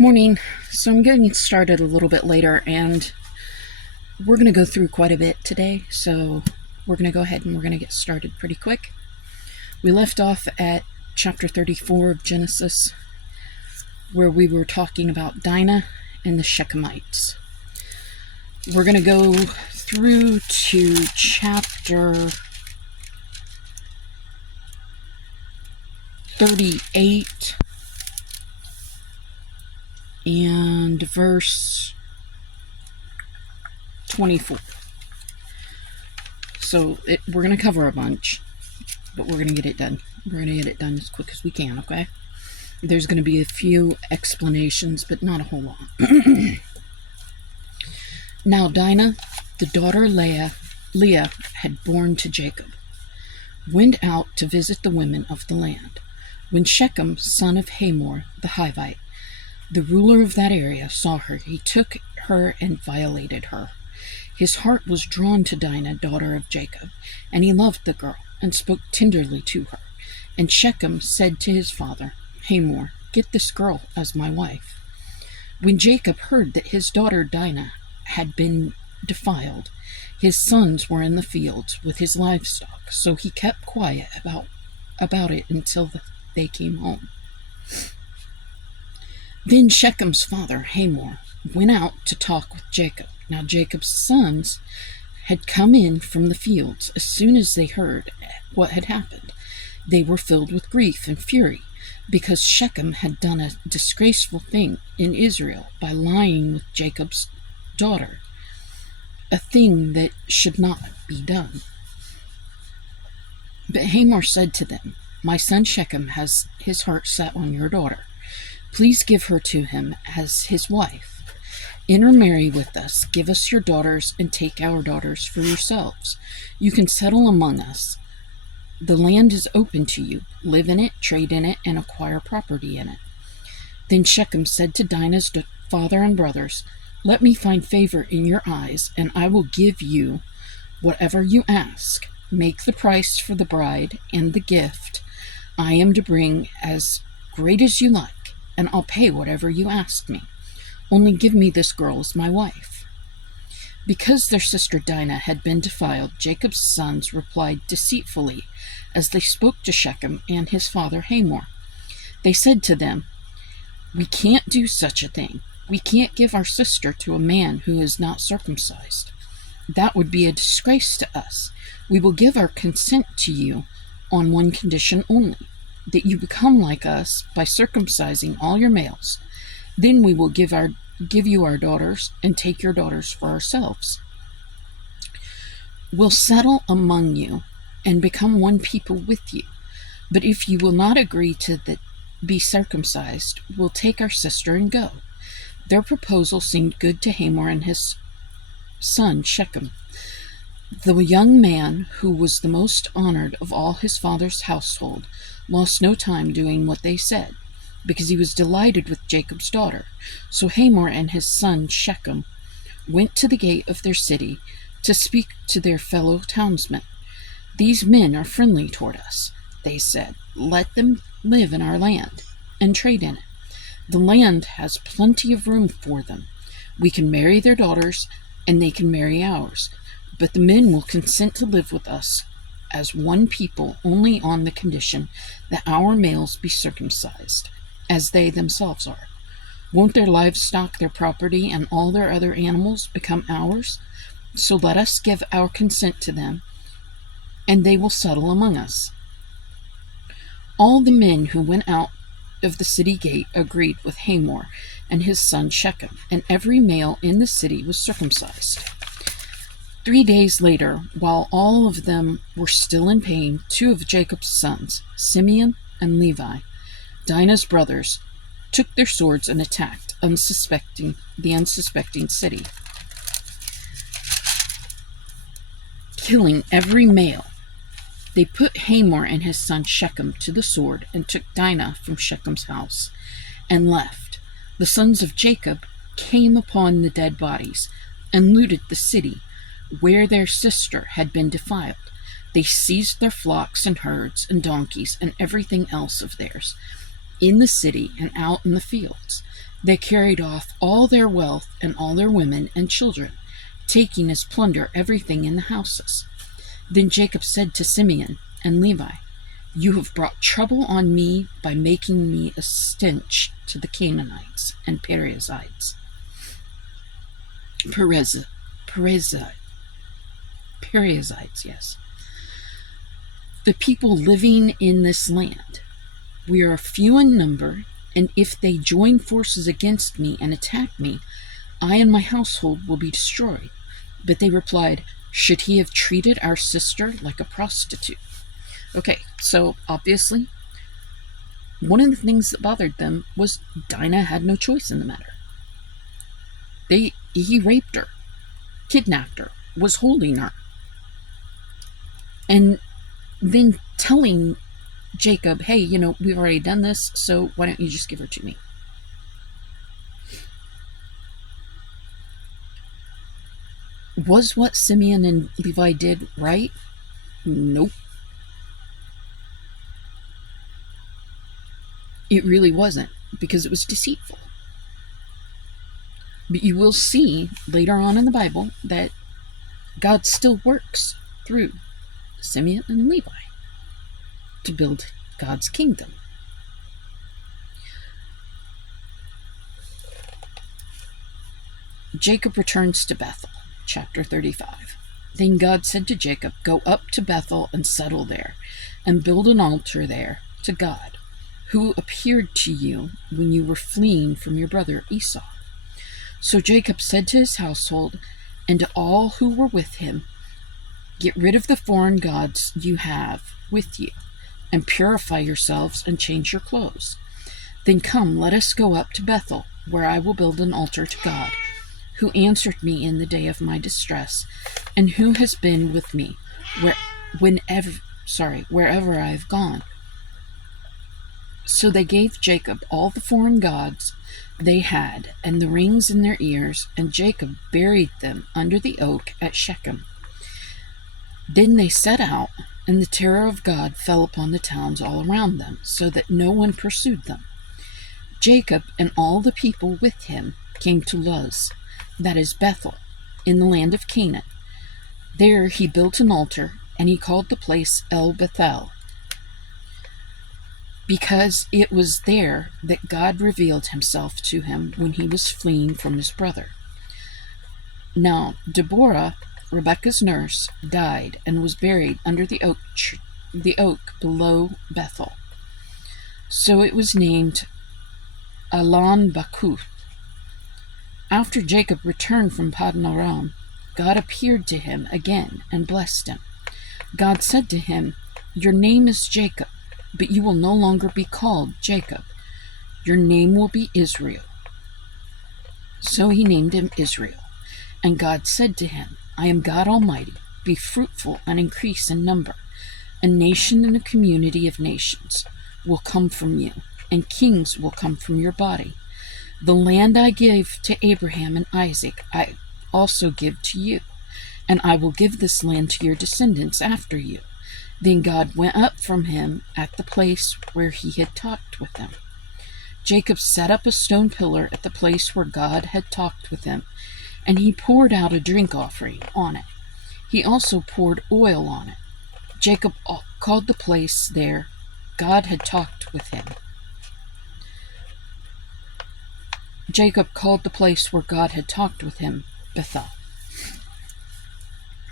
Morning. So I'm getting started a little bit later, and we're going to go through quite a bit today. So we're going to go ahead and we're going to get started pretty quick. We left off at chapter 34 of Genesis, where we were talking about Dinah and the Shechemites. We're going to go through to chapter 38 and verse 24. So we're going to cover a bunch, but we're going to get it done. We're going to get it done as quick as we can, okay? There's going to be a few explanations, but not a whole lot. Now Dinah, the daughter Leah had borne to Jacob, went out to visit the women of the land. When Shechem, son of Hamor the Hivite, the ruler of that area, saw her, he took her and violated her. His heart was drawn to Dinah, daughter of Jacob, and he loved the girl and spoke tenderly to her. And Shechem said to his father, Hamor, get this girl as my wife. When Jacob heard that his daughter Dinah had been defiled, his sons were in the fields with his livestock, so he kept quiet about it until they came home. Then Shechem's father, Hamor, went out to talk with Jacob. Now Jacob's sons had come in from the fields. As soon as they heard what had happened, they were filled with grief and fury, because Shechem had done a disgraceful thing in Israel by lying with Jacob's daughter, a thing that should not be done. But Hamor said to them, my son Shechem has his heart set on your daughter. Please give her to him as his wife. Intermarry with us, give us your daughters, and take our daughters for yourselves. You can settle among us. The land is open to you. Live in it, trade in it, and acquire property in it. Then Shechem said to Dinah's father and brothers, let me find favor in your eyes, and I will give you whatever you ask. Make the price for the bride and the gift I am to bring as great as you like, and I'll pay whatever you ask me. Only give me this girl as my wife. Because their sister Dinah had been defiled, Jacob's sons replied deceitfully as they spoke to Shechem and his father Hamor. They said to them, we can't do such a thing. We can't give our sister to a man who is not circumcised. That would be a disgrace to us. We will give our consent to you on one condition only, that you become like us by circumcising all your males. Then we will give you our daughters and take your daughters for ourselves. We'll settle among you and become one people with you. But if you will not agree to be circumcised, we'll take our sister and go. Their proposal seemed good to Hamor and his son Shechem. The young man, who was the most honored of all his father's household, lost no time doing what they said, because he was delighted with Jacob's daughter. So Hamor and his son Shechem went to the gate of their city to speak to their fellow townsmen. These men are friendly toward us, they said. Let them live in our land and trade in it. The land has plenty of room for them. We can marry their daughters, and they can marry ours. But the men will consent to live with us as one people only on the condition that our males be circumcised, as they themselves are. Won't their livestock, their property, and all their other animals become ours? So let us give our consent to them, and they will settle among us. All the men who went out of the city gate agreed with Hamor and his son Shechem, and every male in the city was circumcised. 3 days later, while all of them were still in pain, 2 of Jacob's sons, Simeon and Levi, Dinah's brothers, took their swords and attacked the unsuspecting city, killing every male. They put Hamor and his son Shechem to the sword and took Dinah from Shechem's house and left. The sons of Jacob came upon the dead bodies and looted the city where their sister had been defiled. They seized their flocks and herds and donkeys and everything else of theirs in the city and out in the fields. They carried off all their wealth and all their women and children, taking as plunder everything in the houses. Then Jacob said to Simeon and Levi, "You have brought trouble on me by making me a stench to the Canaanites and Perizzites." Perizzites, yes. The people living in this land. We are few in number, and if they join forces against me and attack me, I and my household will be destroyed. But they replied, "Should he have treated our sister like a prostitute?" Okay, so obviously, one of the things that bothered them was Dinah had no choice in the matter. He raped her, kidnapped her, was holding her, and then telling Jacob, "Hey, we've already done this, so why don't you just give her to me?" Was what Simeon and Levi did right? Nope. It really wasn't, because it was deceitful. But you will see later on in the Bible that God still works through Simeon and Levi to build God's kingdom. Jacob returns to Bethel, chapter 35. Then God said to Jacob, "Go up to Bethel and settle there, and build an altar there to God, who appeared to you when you were fleeing from your brother Esau." So Jacob said to his household and to all who were with him, "Get rid of the foreign gods you have with you, and purify yourselves and change your clothes. Then come, let us go up to Bethel, where I will build an altar to God, who answered me in the day of my distress, and who has been with me wherever I have gone." So they gave Jacob all the foreign gods they had and the rings in their ears, and Jacob buried them under the oak at Shechem. Then they set out, and the terror of God fell upon the towns all around them, so that no one pursued them. Jacob and all the people with him came to Luz, that is Bethel, in the land of Canaan. There he built an altar, and he called the place El Bethel, because it was there that God revealed himself to him when he was fleeing from his brother. Now Deborah, Rebekah's nurse, died and was buried under the oak below Bethel. So it was named Allon Bakuth. After Jacob returned from Paddan Aram, God appeared to him again and blessed him. God said to him, "Your name is Jacob, but you will no longer be called Jacob. Your name will be Israel." So he named him Israel. And God said to him, "I am God Almighty. Be fruitful and increase in number. A nation and a community of nations will come from you, and kings will come from your body. The land I give to Abraham and Isaac I also give to you, and I will give this land to your descendants after you." Then God went up from him at the place where he had talked with him. Jacob set up a stone pillar at the place where God had talked with him, and he poured out a drink offering on it. He also poured oil on it. Jacob called the place there God had talked with him. Jacob called the place where God had talked with him Bethel.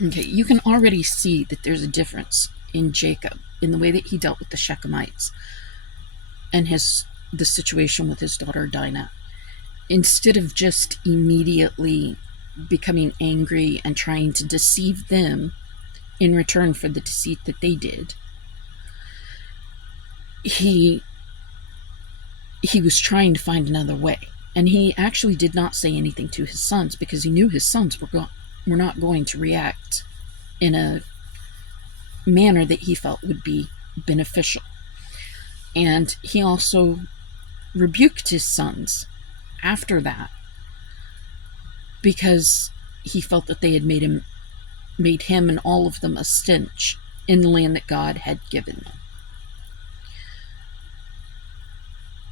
Okay, you can already see that there's a difference in Jacob, in the way that he dealt with the Shechemites and the situation with his daughter Dinah. Instead of just immediately becoming angry and trying to deceive them in return for the deceit that they did, he was trying to find another way. And he actually did not say anything to his sons, because he knew his sons were not going to react in a manner that he felt would be beneficial. And he also rebuked his sons after that, because he felt that they had made him and all of them a stench in the land that God had given them.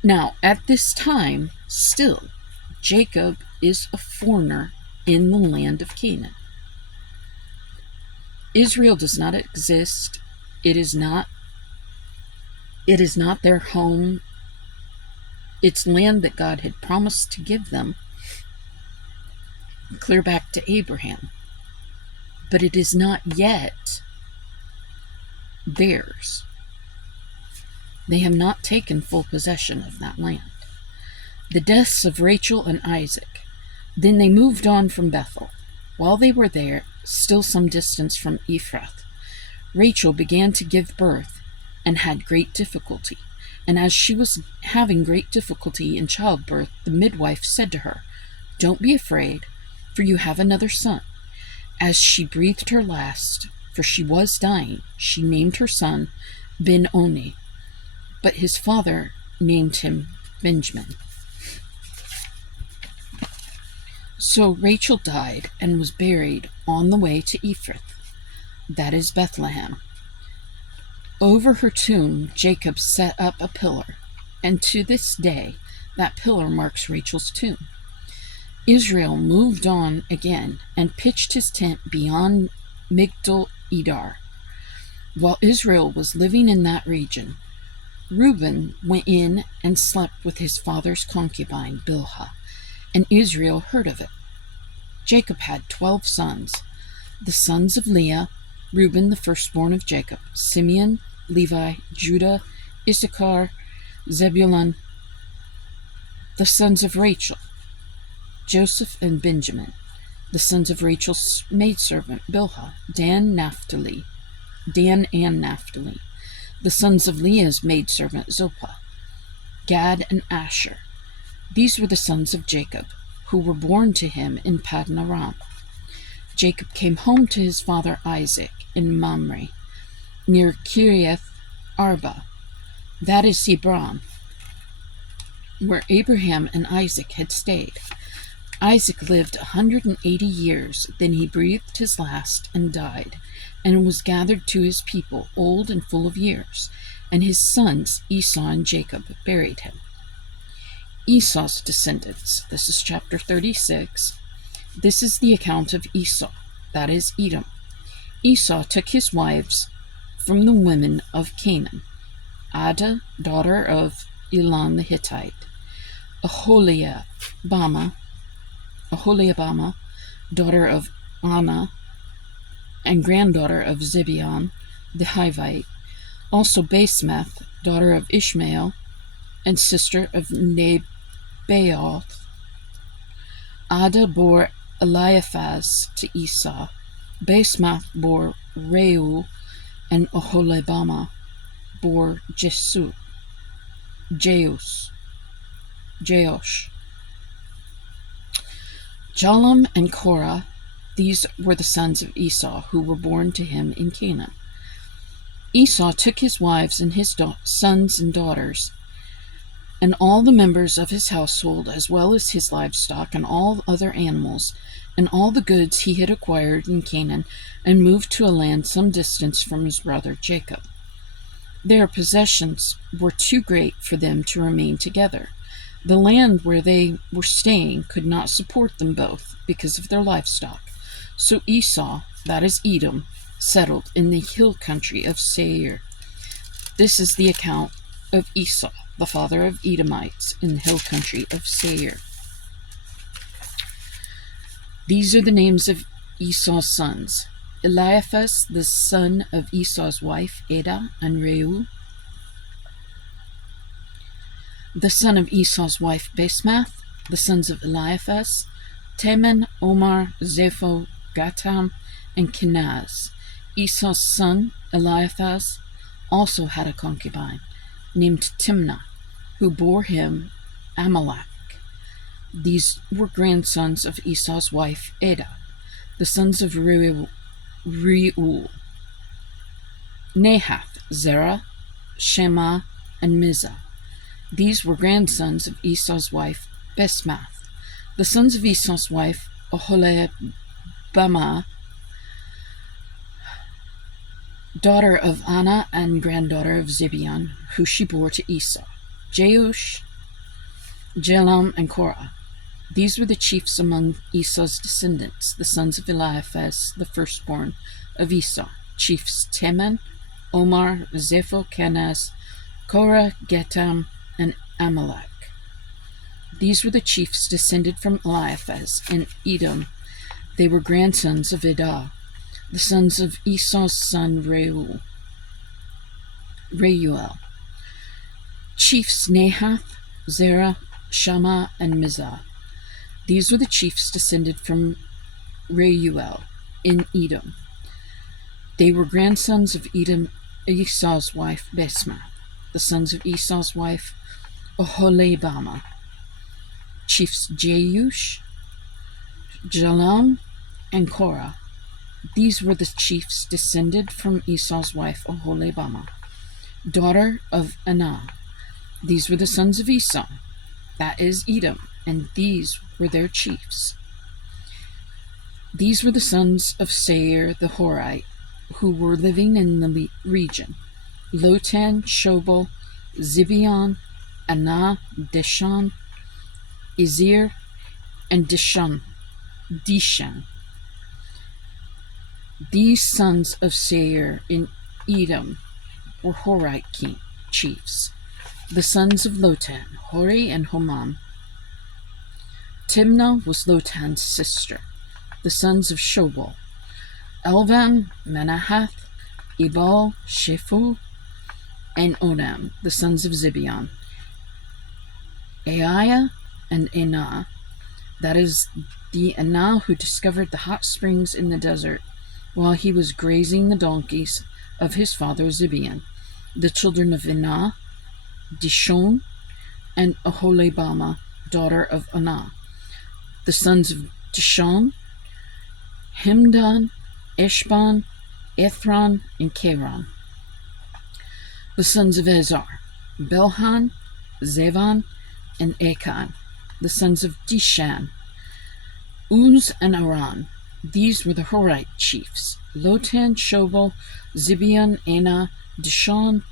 Now, at this time, still, Jacob is a foreigner in the land of Canaan. Israel does not exist. It is not their home. It's land that God had promised to give them, clear back to Abraham. But it is not yet theirs. They have not taken full possession of that land. The deaths of Rachel and Isaac. Then they moved on from Bethel. While they were there, still some distance from Ephrath, Rachel began to give birth and had great difficulty. And as she was having great difficulty in childbirth, the midwife said to her, "Don't be afraid, for you have another son." As she breathed her last, for she was dying, she named her son Ben-Oni, but his father named him Benjamin. So Rachel died and was buried on the way to Ephrath, that is Bethlehem. Over her tomb Jacob set up a pillar, and to this day that pillar marks Rachel's tomb. Israel moved on again and pitched his tent beyond Migdal Edar. While Israel was living in that region, Reuben went in and slept with his father's concubine Bilhah, and Israel heard of it. Jacob had 12 sons. The sons of Leah, Reuben the firstborn of Jacob, Simeon, Levi, Judah, Issachar, Zebulun. The sons of Rachel, Joseph and Benjamin. The sons of Rachel's maidservant Bilhah, Dan and Naphtali. The sons of Leah's maidservant Zilpah, Gad and Asher. These were the sons of Jacob, who were born to him in Paddan Aram. Jacob came home to his father Isaac in Mamre, near Kiriath Arba, that is Hebron, where Abraham and Isaac had stayed. Isaac lived 180 years, then he breathed his last and died, and was gathered to his people, old and full of years, and his sons Esau and Jacob buried him. Esau's descendants. This is chapter 36. This is the account of Esau, that is Edom. Esau took his wives from the women of Canaan: Adah, daughter of Elon the Hittite, Aholiabama, daughter of Anna, and granddaughter of Zibeon the Hivite, also Basemath, daughter of Ishmael, and sister of Nebaioth. Adah bore Eliphaz to Esau. Basemath bore Reuel, and Oholibamah bore Jeosh. Jalam and Korah, these were the sons of Esau, who were born to him in Canaan. Esau took his wives and his sons and daughters, and all the members of his household, as well as his livestock and all other animals, and all the goods he had acquired in Canaan, and moved to a land some distance from his brother Jacob. Their possessions were too great for them to remain together. The land where they were staying could not support them both because of their livestock. So Esau, that is Edom, settled in the hill country of Seir. This is the account of Esau, the father of Edomites, in the hill country of Seir. These are the names of Esau's sons: Eliphaz, the son of Esau's wife Adah, and Reuel, the son of Esau's wife Basemath. The sons of Eliphaz: Teman, Omar, Zepho, Gatam, and Kenaz. Esau's son Eliphaz also had a concubine named Timnah, who bore him Amalek. These were grandsons of Esau's wife Adah. The sons of Reuel: Nahath, Zerah, Shema, and Mizah. These were grandsons of Esau's wife Basemath. The sons of Esau's wife Oholibamah, daughter of Anna and granddaughter of Zibeon, who she bore to Esau: Jeush, Jalam, and Korah. These were the chiefs among Esau's descendants, the sons of Eliphaz, the firstborn of Esau. Chiefs Teman, Omar, Zepho, Kenaz, Korah, Getam, and Amalek. These were the chiefs descended from Eliphaz and Edom. They were grandsons of Edah, the sons of Esau's son Reuel. Chiefs Nahath, Zerah, Shammah, and Mizah. These were the chiefs descended from Reuel in Edom. They were grandsons of Esau's wife Basemath, the sons of Esau's wife Oholibamah. Chiefs Jeush, Jalam, and Korah. These were the chiefs descended from Esau's wife Oholibamah, daughter of Anah. These were the sons of Esau, that is Edom, and these were their chiefs. These were the sons of Seir the Horite, who were living in the region: Lotan, Shobal, Zibeon, Anah, Dishan, Izir, and Dishan. These sons of Seir in Edom were Horite chiefs. The sons of Lotan, Hori and Homam. Timnah was Lotan's sister. The sons of Shobal, Elvan, Manahath, Ebal, Shephu, and Onam, the sons of Zibeon. Aiah and Anah, that is the Anah who discovered the hot springs in the desert while he was grazing the donkeys of his father Zibeon. The children of Anah, Dishon, and Oholibamah, daughter of Anah. The sons of Dishon, Himdan, Eshban, Ethron, and Keron. The sons of Ezar, Belhan, Zevan, and Achan. The sons of Dishan, Uz and Aran. These were the Horite chiefs: Lotan, Shobal, Zibeon, Anah, Dishon,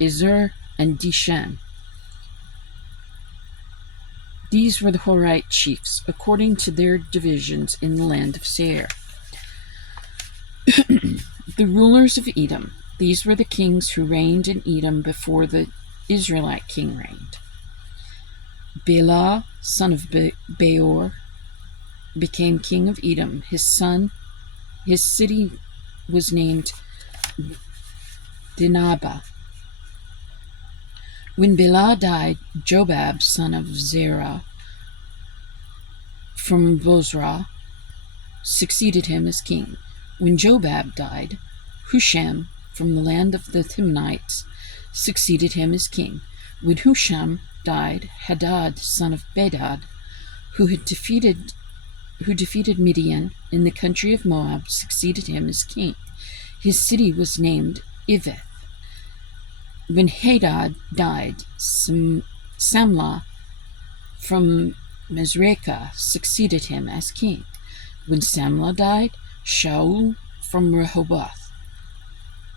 Ezer, and Dishan. These were the Horite chiefs, according to their divisions in the land of Seir. The rulers of Edom. These were the kings who reigned in Edom before the Israelite king reigned. Bela, son of Beor, became king of Edom. His city was named Dinhabah. When Bela died, Jobab, son of Zerah, from Bozrah, succeeded him as king. When Jobab died, Husham, from the land of the Timnites, succeeded him as king. When Husham died, Hadad, son of Bedad, who defeated Midian in the country of Moab, succeeded him as king. His city was named Iveth. When Hadad died, Samlah from Mizrekah succeeded him as king. When Samlah died, Shaul from Rehoboth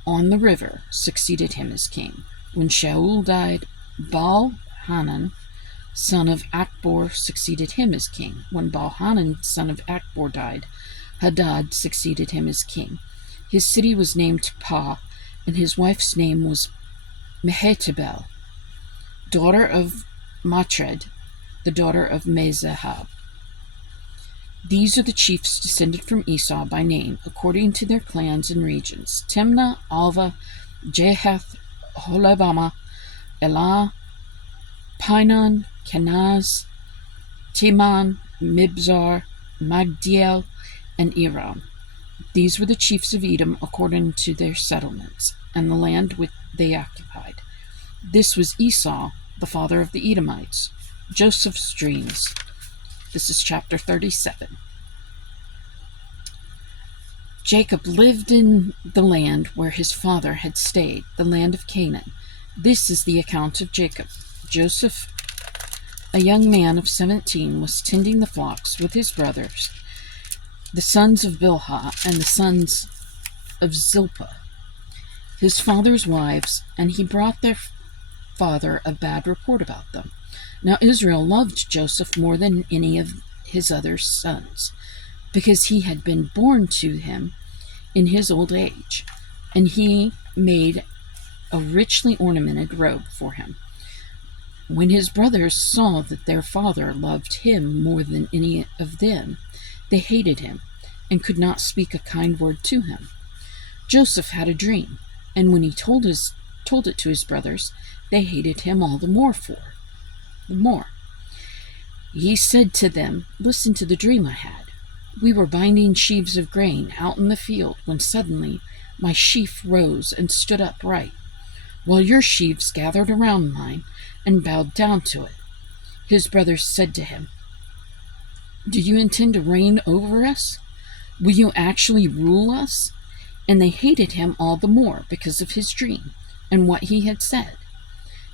on the river succeeded him as king. When Shaul died, Baal-Hanan, son of Akbor, succeeded him as king. When Baal-Hanan, son of Akbor, died, Hadad succeeded him as king. His city was named Pa, and his wife's name was Mehetabel, daughter of Matred, the daughter of Mezahab. These are the chiefs descended from Esau by name, according to their clans and regions: Timnah, Alva, Jahath, Oholibamah, Elah, Pinon, Kenaz, Teman, Mibzar, Magdiel, and Iram. These were the chiefs of Edom according to their settlements, and the land which they occupied. This was Esau, the father of the Edomites. Joseph's dreams. This is chapter 37. Jacob lived in the land where his father had stayed, the land of Canaan. This is the account of Jacob. Joseph, a young man of 17, was tending the flocks with his brothers, the sons of Bilhah and the sons of Zilpah, his father's wives, and he brought their father a bad report about them. Now Israel loved Joseph more than any of his other sons, because he had been born to him in his old age, and he made a richly ornamented robe for him. When his brothers saw that their father loved him more than any of them, they hated him and could not speak a kind word to him. Joseph had a dream, and when he told it to his brothers, they hated him all the more. He said to them, "Listen to the dream I had. We were binding sheaves of grain out in the field when suddenly my sheaf rose and stood upright, while your sheaves gathered around mine and bowed down to it." His brothers said to him, "Do you intend to reign over us? Will you actually rule us?" And they hated him all the more because of his dream and what he had said.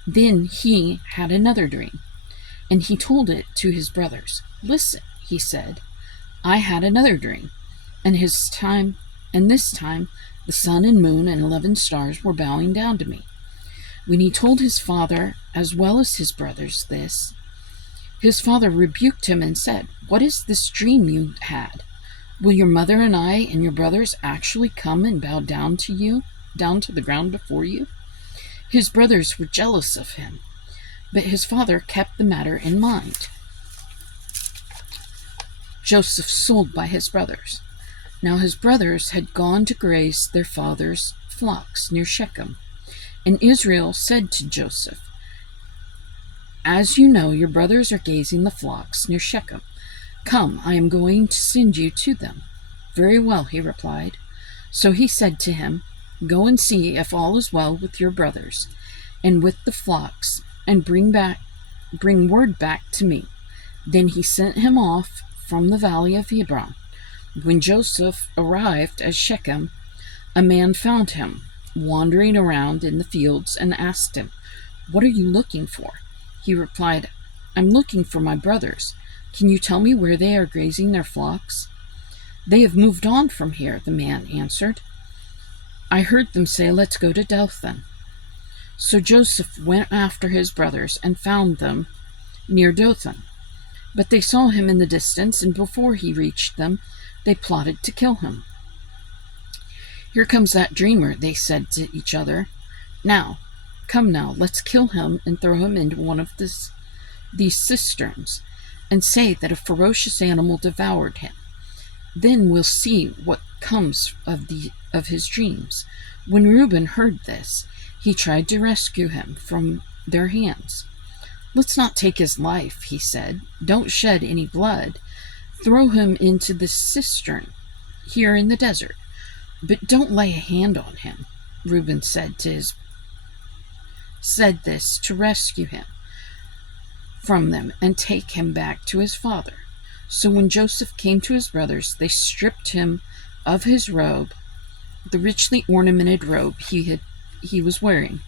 Then he had another dream, and he told it to his brothers. "Listen," he said, "I had another dream, and this time the sun and moon and 11 stars were bowing down to me." When he told his father as well as his brothers this, his father rebuked him and said, "What is this dream you had? Will your mother and I and your brothers actually come and bow down to the ground before you?" His brothers were jealous of him, but his father kept the matter in mind. Joseph sold by his brothers. Now his brothers had gone to graze their father's flocks near Shechem, and Israel said to Joseph, "As you know, your brothers are grazing the flocks near Shechem. Come, I am going to send you to them." "Very well," he replied. So he said to him, "Go and see if all is well with your brothers and with the flocks, and bring word back to me." Then he sent him off from the valley of Hebron. When Joseph arrived at Shechem, a man found him wandering around in the fields and asked him, "What are you looking for?" He replied, "I'm looking for my brothers. Can you tell me where they are grazing their flocks?" "They have moved on from here," the man answered. "I heard them say, 'Let's go to Dothan.'" So Joseph went after his brothers and found them near Dothan. But they saw him in the distance, and before he reached them, they plotted to kill him. "Here comes that dreamer," they said to each other. Come now, let's kill him and throw him into one of these cisterns, and say that a ferocious animal devoured him. Then we'll see what comes of his dreams." When Reuben heard this, he tried to rescue him from their hands. "Let's not take his life," he said. "Don't shed any blood. Throw him into the cistern here in the desert, but don't lay a hand on him." Reuben said this to rescue him from them and take him back to his father. So when Joseph came to his brothers, they stripped him of his robe, the richly ornamented robe he was wearing,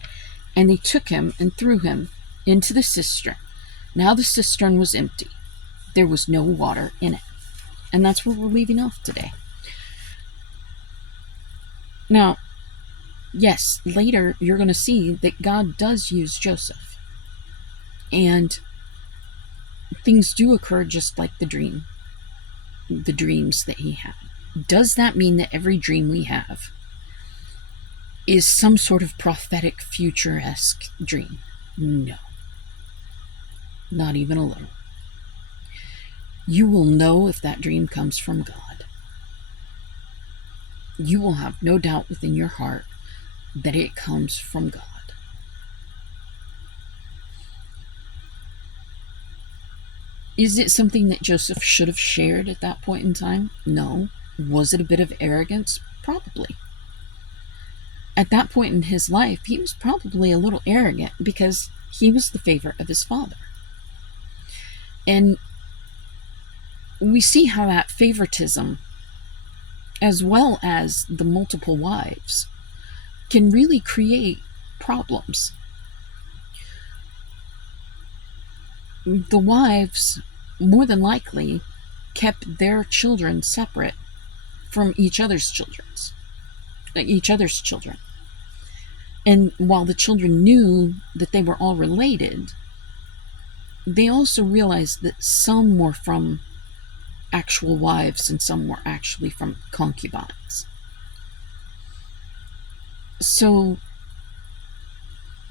and they took him and threw him into the cistern. Now the cistern was empty. There was no water in it. And that's where we're leaving off today. Now, yes, later you're going to see that God does use Joseph. And things do occur just like the dreams that he had. Does that mean that every dream we have is some sort of prophetic, futuresque dream? No. Not even a little. You will know if that dream comes from God. You will have no doubt within your heart that it comes from God. Is it something that Joseph should have shared at that point in time? No. Was it a bit of arrogance? Probably. At that point in his life, he was probably a little arrogant because he was the favorite of his father. And we see how that favoritism, as well as the multiple wives, can really create problems. The wives, more than likely, kept their children separate from each other's children. And while the children knew that they were all related, they also realized that some were from actual wives and some were actually from concubines. So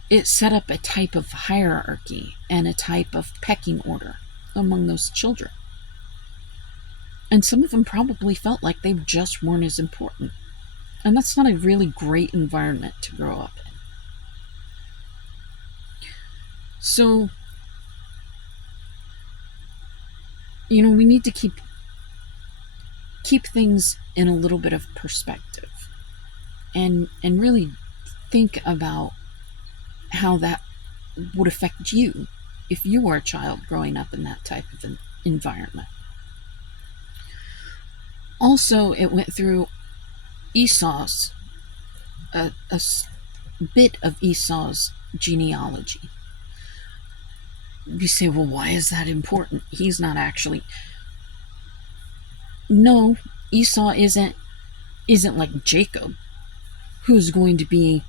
it set up a type of hierarchy and a type of pecking order among those children. And some of them probably felt like they just weren't as important. And that's not a really great environment to grow up in. So, we need to keep things in a little bit of perspective and really think about how that would affect you if you were a child growing up in that type of an environment. Also, it went through Esau's, a bit of Esau's genealogy. You say, well, why is that important? He's not actually... No, Esau isn't like Jacob, who's going to be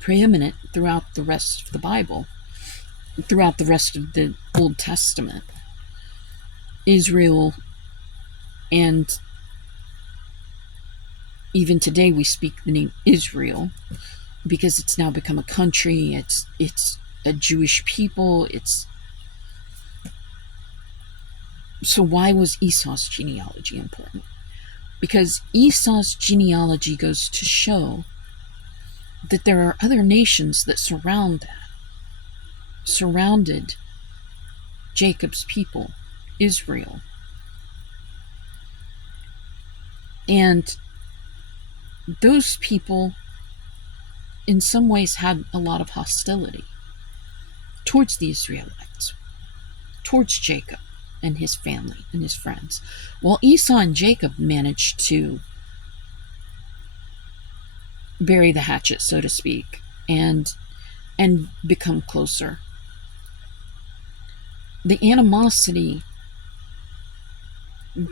preeminent throughout the rest of the Bible, throughout the rest of the Old Testament. Israel, and even today we speak the name Israel because it's now become a country. It's a Jewish people. So why was Esau's genealogy important? Because Esau's genealogy goes to show that there are other nations that surrounded Jacob's people, Israel. And those people, in some ways, had a lot of hostility towards the Israelites, towards Jacob and his family and his friends. While Esau and Jacob managed to bury the hatchet, so to speak, and become closer, the animosity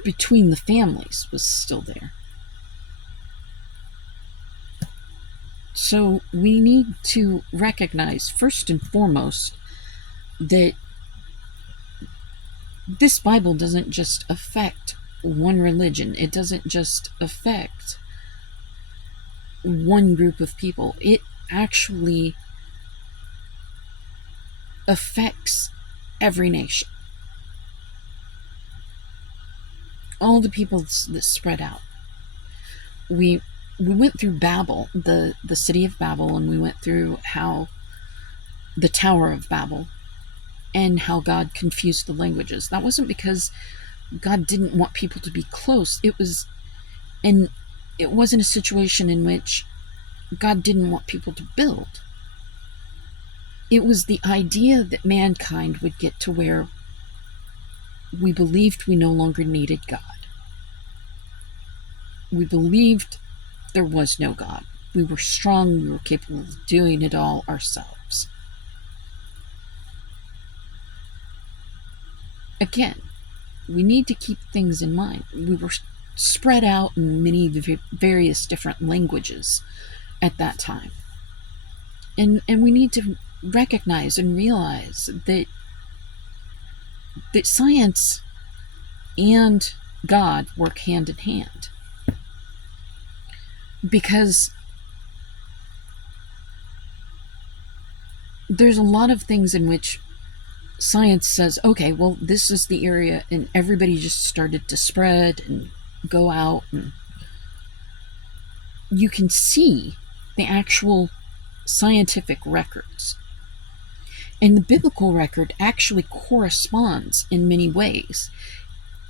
between the families was still there. So we need to recognize, first and foremost, that this Bible doesn't just affect one religion. It doesn't just affect one group of people. It actually affects every nation. All the people that spread out. We went through Babel, the city of Babel, and we went through how the Tower of Babel and how God confused the languages. That wasn't because God didn't want people to be close. It wasn't a situation in which God didn't want people to build. It was the idea that mankind would get to where we believed we no longer needed God. We believed there was no God. We were strong. We were capable of doing it all ourselves. Again, we need to keep things in mind. We were spread out in many various different languages at that time. And we need to recognize and realize that science and God work hand in hand. Because there's a lot of things in which science says, okay, well, this is the area, and everybody just started to spread and go out, and you can see the actual scientific records. And the biblical record actually corresponds in many ways,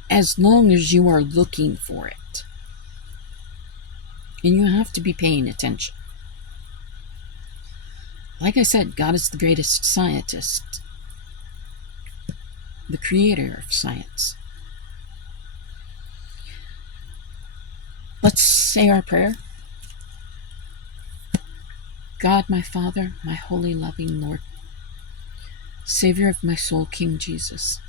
as long as you are looking for it. And you have to be paying attention. Like I said, God is the greatest scientist, the creator of science. Let's say our prayer. God, my Father, my holy, loving Lord, Savior of my soul, King Jesus,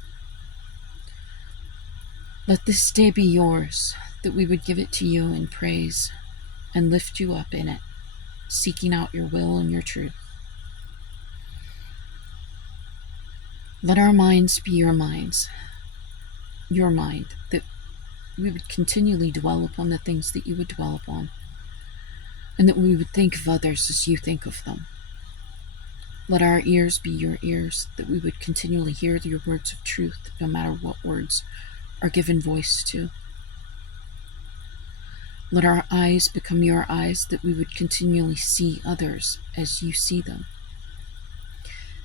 let this day be yours, that we would give it to you in praise and lift you up in it, seeking out your will and your truth. Let our minds be your minds, your mind, that we would continually dwell upon the things that you would dwell upon, and that we would think of others as you think of them. Let our ears be your ears, that we would continually hear your words of truth, no matter what words are given voice to. Let our eyes become your eyes, that we would continually see others as you see them,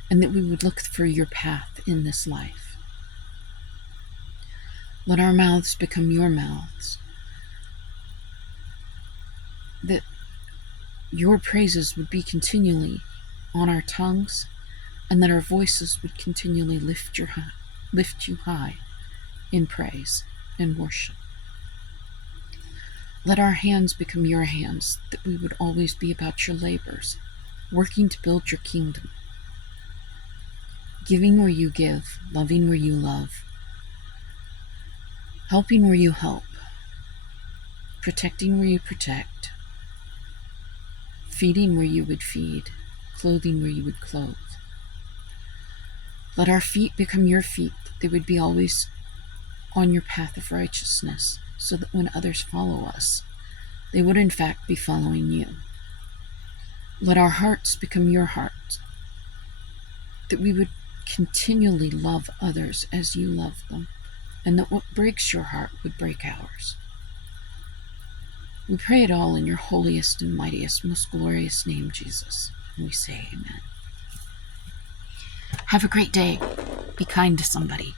and that we would look for your path in this life. Let our mouths become your mouths, that your praises would be continually on our tongues, and that our voices would continually lift you high in praise and worship. Let our hands become your hands, that we would always be about your labors, working to build your kingdom, giving where you give, loving where you love, helping where you help, protecting where you protect, feeding where you would feed, clothing where you would clothe. Let our feet become your feet, that they would be always on your path of righteousness, so that when others follow us, they would in fact be following you. Let our hearts become your hearts, that we would continually love others as you love them, and that what breaks your heart would break ours. We pray it all in your holiest and mightiest, most glorious name, Jesus. And we say amen. Have a great day. Be kind to somebody.